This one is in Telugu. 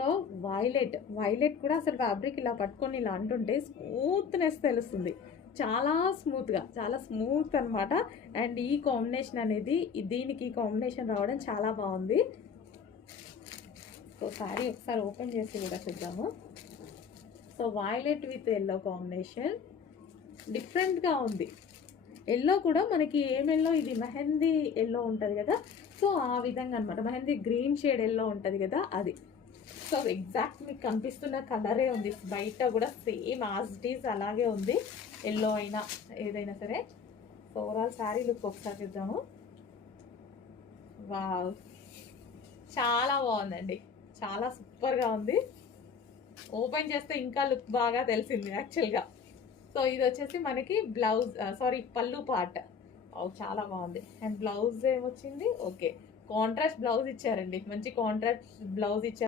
సో వైలెట్ కూడా అసలు ఫ్యాబ్రిక్ ఇలా పట్టుకొని ఇలా అంటుంటే స్మూత్నెస్ తెలుస్తుంది. చాలా స్మూత్గా, చాలా స్మూత్ అనమాట. అండ్ ఈ కాంబినేషన్ అనేది దీనికి ఈ కాంబినేషన్ రావడం చాలా బాగుంది. సో శారీ ఒకసారి ఓపెన్ చేసి కూడా చూద్దాము. So violet with yellow combination డిఫరెంట్గా ఉంది. ఎల్లో కూడా మనకి ఏం ఎల్లో, ఇది మెహందీ ఎల్లో ఉంటుంది కదా, సో ఆ విధంగా అనమాట. మెహందీ గ్రీన్ షేడ్ ఎల్లో ఉంటుంది కదా అది. సో ఎగ్జాక్ట్ మీకు కనిపిస్తున్న కలరే ఉంది. బయట కూడా సేమ్ యాజ్ ఇట్ ఈజ్ అలాగే ఉంది, ఎల్లో అయినా ఏదైనా సరే. సో ఓవరాల్ శారీ లుక్ ఒకసారి చూద్దాము. వావ్, చాలా బాగుందండి, చాలా సూపర్గా ఉంది. ఓపెన్ చేస్తే ఇంకా లుక్ బాగా తెలిసింది యాక్చువల్గా. సో ఇది వచ్చేసి మనకి బ్లౌజ్, పళ్ళు పార్ట్. చాలా బాగుంది. అండ్ బ్లౌజ్ ఏమొచ్చింది, ఓకే కాంట్రాస్ట్ బ్లౌజ్ ఇచ్చారండి, మంచి కాంట్రాస్ట్ బ్లౌజ్ ఇచ్చారు.